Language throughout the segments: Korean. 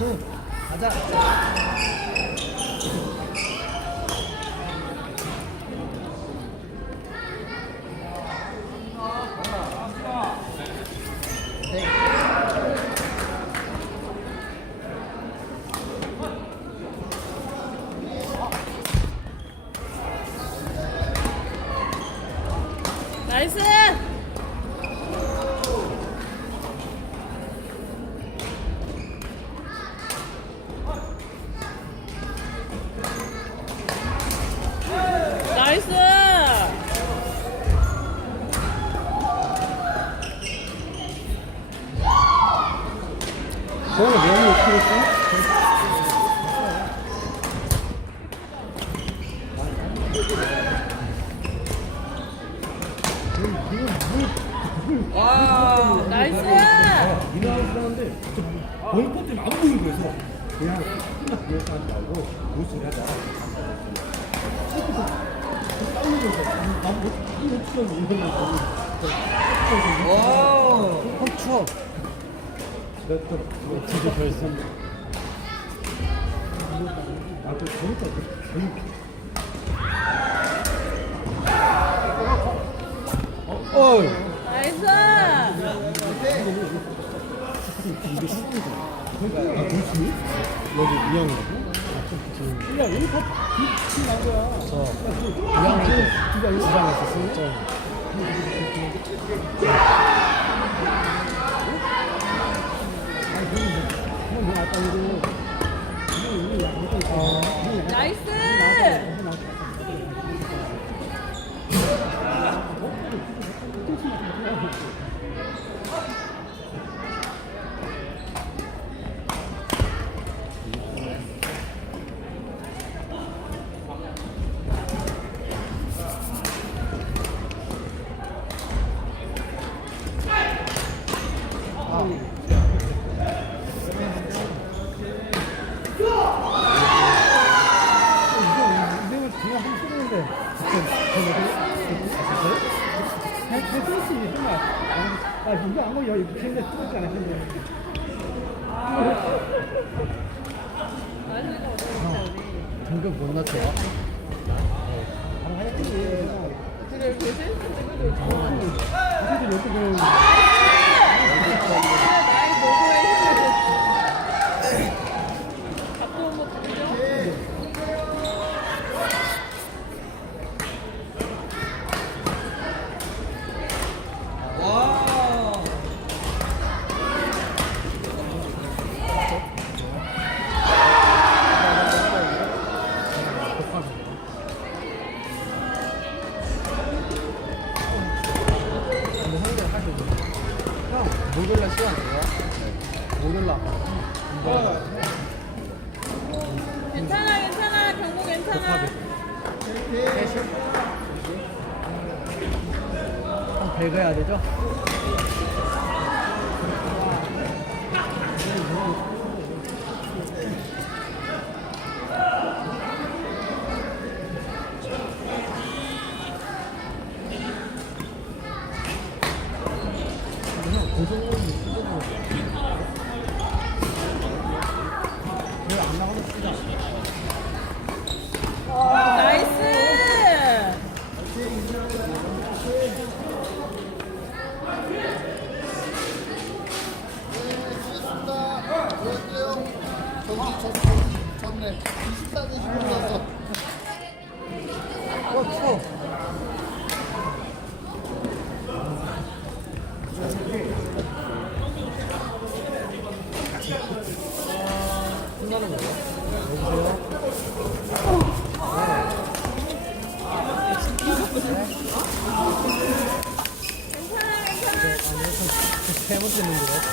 가자. 나이스! 나이스! 저거 명이 어떻게 했어? 와, 나이스! 일어나는데 볼포 때문에 안 보이고 그래서 그냥 끝나 그래서 하지 말고 무엇을 하자. 싸우는 거죠. 나뭐 이거 이런 거. 와, 추워. 또 진짜 결승. 나도 재밌다. 나이스! 이게 쉽다. 아, 그렇지? 여기 이형이고. 야, 여기 다 빛이 난 거야. 이형이 지방에서 진짜. 나이스! 이거 안 보여. 이거 굉장히 뜨겁지 않아. 등급 못 낮춰. 바로 하얗게. 그래, 그 나의 노고의 힘을 갖고 온 것 같죠? 모델라 시간 돼요? 모델라. 괜찮아, 괜찮아. 경고 괜찮아. 한 100 해야 되죠? 나이스! 좋네. 24대 16이었어. 추워. 끝나는 거예요? 잘못 됐는데.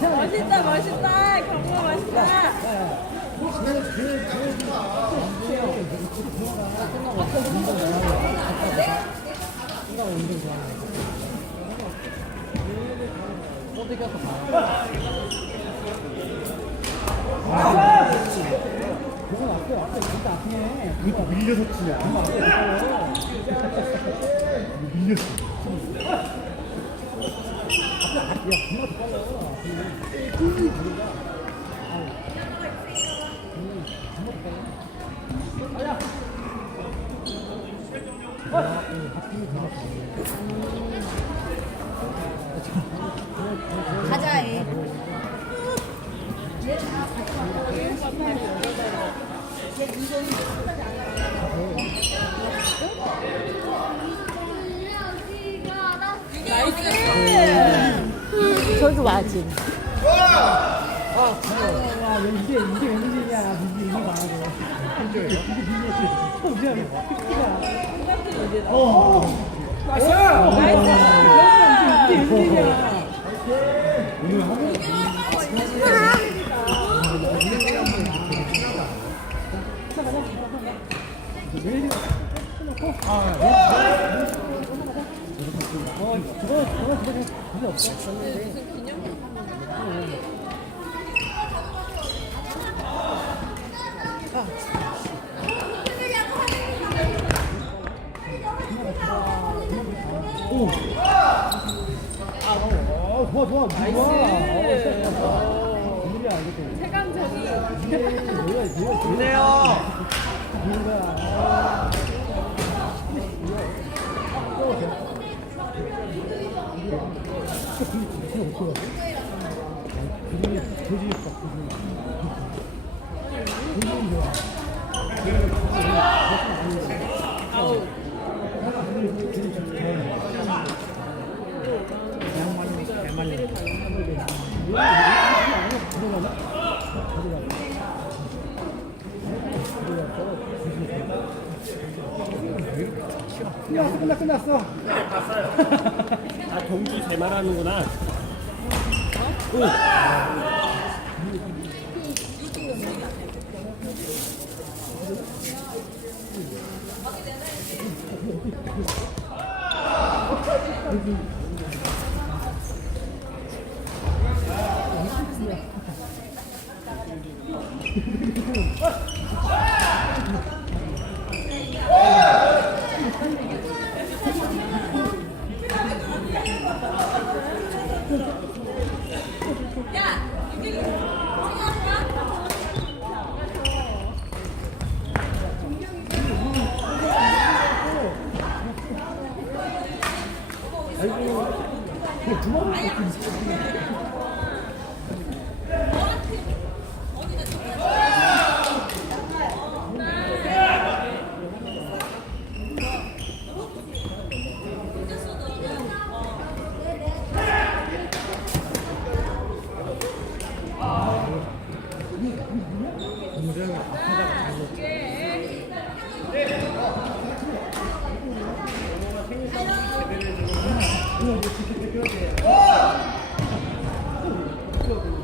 맛있다 맛있다 경모 맛있다. 이거 밀려서 치냐? 밀렸어. 가자 해. 나이스. 저도 맞지. 이게 웬일이냐? 이게 말하고. 이게 나이스! 이게 웬일이냐? 오늘 하고 좋아. 나이스. 웬일이야, 이것도. 세감전이. 좋네요. 아우. 끝났어. 아, 동기 제 말하는구나.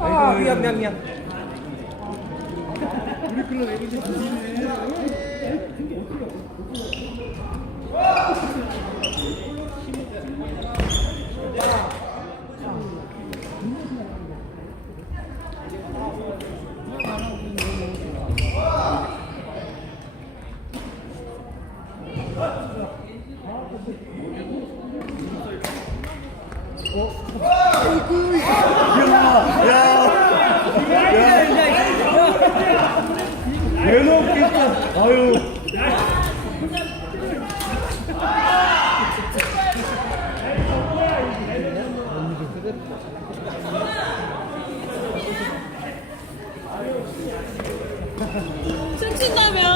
아, 미안. 우리 클럽 애기들 조심해. 왜 넣겠어? 아유. 춤춘다며.